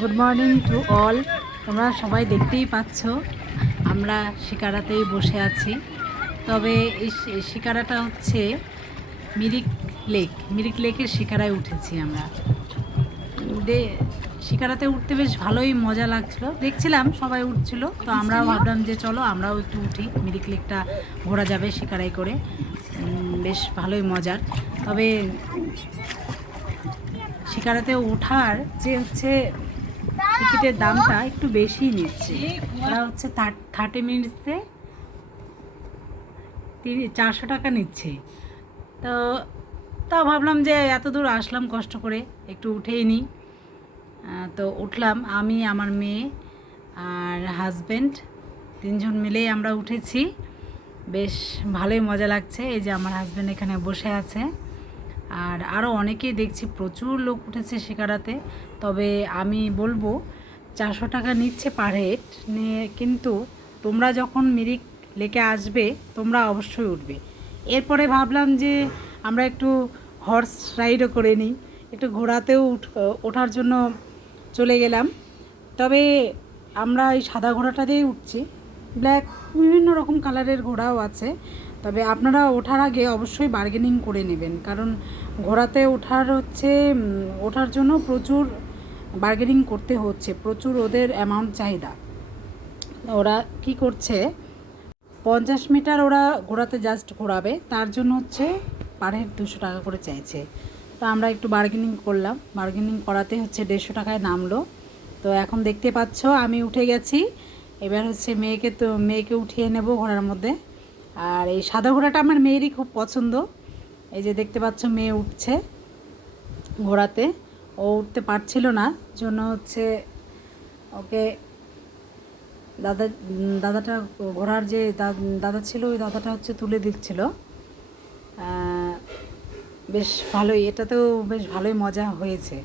Good morning to all. তোমরা সবাই দেখতেই পাচ্ছ আমরা শিকারাতেই বসে আছি। তবে এই শিকারাটা হচ্ছে মিরিক লেকের শিকারায় উঠেছি আমরা। শিকারাতে উঠতে বেশ ভালোই মজা লাগছিলো, দেখছিলাম সবাই উঠছিল, তো আমরাও ভাবলাম যে চলো আমরাও একটু উঠি, মিরিক লেকটা ঘোরা যাবে শিকারায় করে, বেশ ভালোই মজার। তবে শিকারাতে ওঠার যে হচ্ছে টিকিটের দামটা একটু বেশি নিচ্ছে। ওরা হচ্ছে 30 মিনিটসে 400 টাকা নিচ্ছে। তো তাও ভাবলাম যে এত দূর আসলাম কষ্ট করে, একটু উঠেই নিই। তো উঠলাম, আমি, আমার মেয়ে আর হাজব্যান্ড, 3 জন মিলেই আমরা উঠেছি। বেশ ভালোই মজা লাগছে। এই যে আমার হাজব্যান্ড এখানে বসে আছে, আর আরও অনেকেই দেখছি, প্রচুর লোক উঠেছে শিকারাতে। তবে আমি বলবো 400 টাকা নিচ্ছে পার হেড নিয়ে, কিন্তু তোমরা যখন মিরিক লেকে আসবে তোমরা অবশ্যই উঠবে। এরপরে ভাবলাম যে আমরা একটু হর্স রাইডও করে নিই, একটু ঘোড়াতেও ওঠার জন্য চলে গেলাম। তবে আমরা এই সাদা ঘোড়াটাতেই উঠছি, ব্ল্যাক বিভিন্ন রকম কালারের ঘোড়াও আছে। তবে আপনারা ওঠার আগে অবশ্যই বার্গেনিং করে নেবেন, কারণ ঘোড়াতে ওঠার জন্য প্রচুর বার্গেনিং করতে হচ্ছে, প্রচুর ওদের অ্যামাউন্ট চাহিদা। ওরা কি করছে, 50 মিটার ওরা ঘোড়াতে জাস্ট ঘোরাবে, তার জন্য হচ্ছে পার হেড 200 টাকা করে চাইছে। তো আমরা একটু বার্গেনিং করলাম, বার্গেনিং করাতে হচ্ছে 150 টাকায় নামলো। তো এখন দেখতে পাচ্ছ আমি উঠে গেছি, এবার হচ্ছে মেয়েকে উঠিয়ে নেব ঘোড়ার মধ্যে। আর এই সাদা ঘোড়াটা আমার মেয়েরই খুব পছন্দ। এই যে দেখতে পাচ্ছ মেয়ে উঠছে ঘোড়াতে, ও উঠতে পারছিল না, জন্য হচ্ছে ওকে দাদাটা, ঘোড়ার যে দাদা ছিল, ওই দাদাটা হচ্ছে তুলে দিচ্ছিল। বেশ ভালোই, এটাতেও বেশ ভালোই মজা হয়েছে।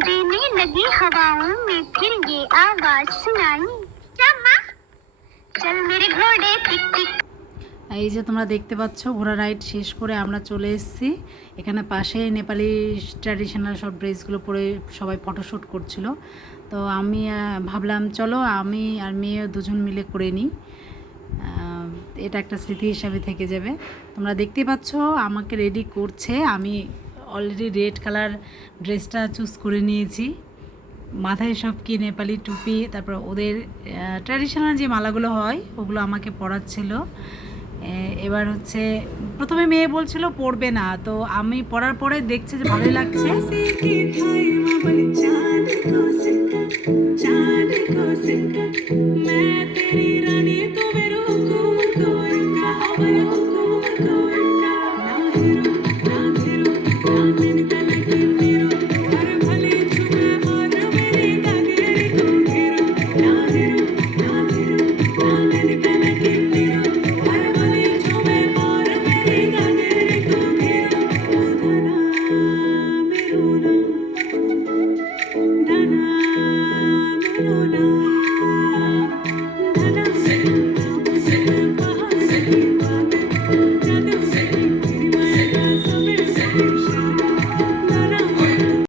देने लगी हवाओं में फिर ये आवाज सुनाई, चम्मा चल मेरे घोड़े टिक टिक। এই যে তোমরা দেখতে পাচ্ছ ঘোড়া রাইড শেষ করে আমরা চলে এসেছি। এখানে পাশে নেপালি ট্র্যাডিশনাল সব ড্রেসগুলো পরে সবাই ফটোশ্যুট করছিল। তো আমি ভাবলাম চলো আমি আর মেয়ে দুজন মিলে করে নিই, এটা একটা স্মৃতি হিসাবে থেকে যাবে। তোমরা দেখতে পাচ্ছ আমাকে রেডি করছে, আমি অলরেডি রেড কালার ড্রেসটা চুজ করে নিয়েছি। মাথায় সব কি নেপালি টুপি, তারপর ওদের ট্র্যাডিশনাল যে মালাগুলো হয় ওগুলো আমাকে পরাচ্ছিল। এবার হচ্ছে প্রথমে মেয়ে বলছিল পরবে না, তো আমি পরার পরে দেখছি যে ভালোই লাগছে।